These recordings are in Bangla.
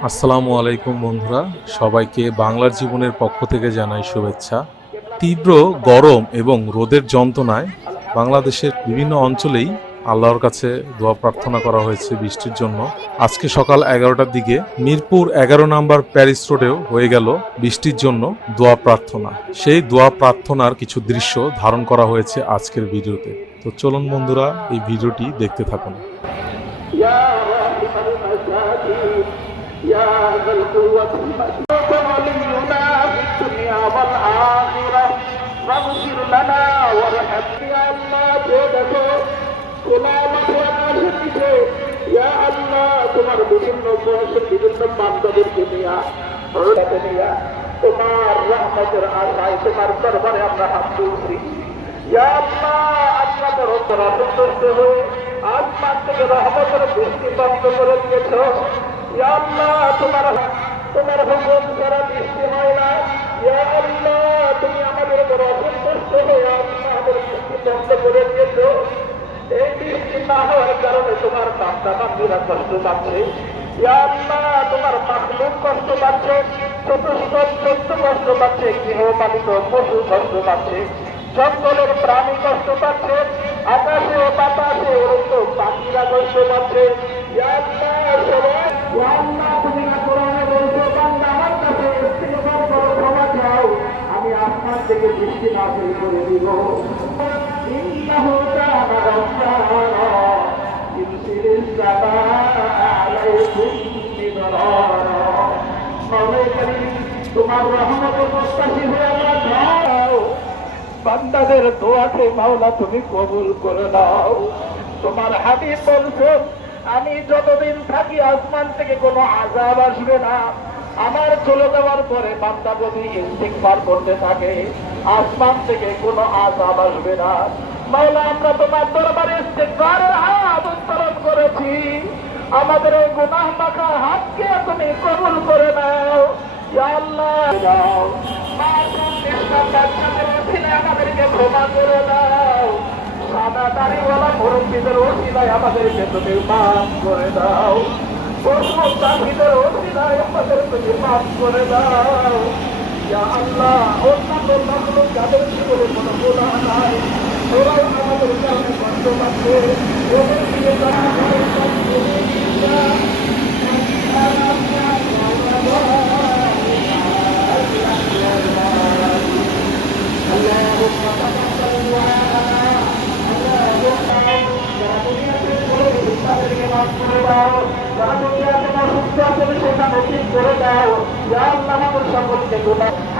আসসালামু আলাইকুম বন্ধুরা। সবাইকে বাংলার জীবনের পক্ষ থেকে জানাই শুভেচ্ছা। তীব্র গরম এবং রোদের যন্ত্রণায় বাংলাদেশের বিভিন্ন অঞ্চলেই আল্লাহর কাছে দোয়া প্রার্থনা করা হয়েছে বৃষ্টির জন্য। আজকে সকাল এগারোটার দিকে মিরপুর এগারো নম্বর প্যারিস রোডেও হয়ে গেল বৃষ্টির জন্য দোয়া প্রার্থনা। সেই দোয়া প্রার্থনার কিছু দৃশ্য ধারণ করা হয়েছে আজকের ভিডিওতে। তো চলুন বন্ধুরা, এই ভিডিওটি দেখতে থাকুন। يا راحم المساكين يا ذا القوة المتين ولينا في الدنيا والآخرة فاغفر لنا وارحمنا يا الله جودته গোলামত আসিছে ইয়া আল্লাহ তোমার বিভিন্ন বয়সের বিভিন্ন বান্ধবীরকে নিয়া রোডাকে নিয়া তোমার রহমতের আশায় তোমার দরবারে আমরা হাত তুলছি ইয়া আল্লাহ আপনাদের উপর অসন্তুষ্ট হয়ে আসমান থেকে রহমতের বৃষ্টি বন্ধ করে দিয়েছ। তোমার তোমার হুকুম ছাড়া বৃষ্টি হয় না। তুমি আমাদের উপর অসন্তুষ্ট হয়ে আমাদের বৃষ্টি বন্ধ করে দিয়েছ। এই বৃষ্টি না হওয়ার কারণে তোমার বান্দা বান্দীরা কষ্ট পাচ্ছে। তোমার মাখলুক কষ্ট পাচ্ছে চতুষ্প কষ্ট পাচ্ছে, গৃহপালিত পশু কষ্ট পাচ্ছে, জঙ্গলের প্রাণী কষ্ট পাচ্ছে, আকাশে বাতাসে না আমি আসমান থেকে বৃষ্টি নাযিল করে দিব। তোমার রহমতের প্রত্যাশী হয়ে আমরা বান্দাদের দোয়াকে মাওলা, তুমি কবুল করে দাও তোমার হাবিব বলছো, আমি যতদিন থাকি আসমান থেকে কোনো আজাব আসবে না। আমার চলে যাওয়ার পরে বান্দা যদি ইস্তিকবার করতে থাকে, আসমান থেকে কোনো আজাব আসবে না। মাওলা, আমরা তোমার দরবারে ইস্তিকবারের হাত করেছি। আমাদের এই গুনাহ মাখা হাতকে তুমি কবুল করে নাও। আল্লাহ আমাদেরকে ক্ষমা করে দাও সাদা দাড়িওয়ালা মুরব্বীদের ওসিলায় আমাদেরকে তুমি মাফ করে দাও পশু পাখিদের ওসিলায় আমাদের তুমি মাফ করে দাও আল্লাহ অন্যান্য লোক যাদের জীবনে কোনো গুণা নাই ওরাও আমাদের কারণে কষ্ট পাচ্ছে তারা আমাদের কষ্ট দিয়ে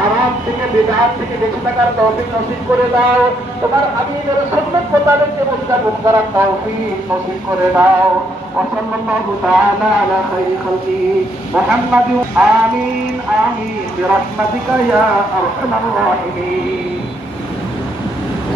আরাম থেকে বিধান থেকে বেঁচে থাকার তৌফিক নসিব করে দাও তোমার হাবিবের সুন্নত মোতাবেক মুস্তাকুম করার তৌফিক নসিব করে দাও وصلى الله تعالى على خير خلقه محمد آمين آمين برحمتك يا أرحم الراحمين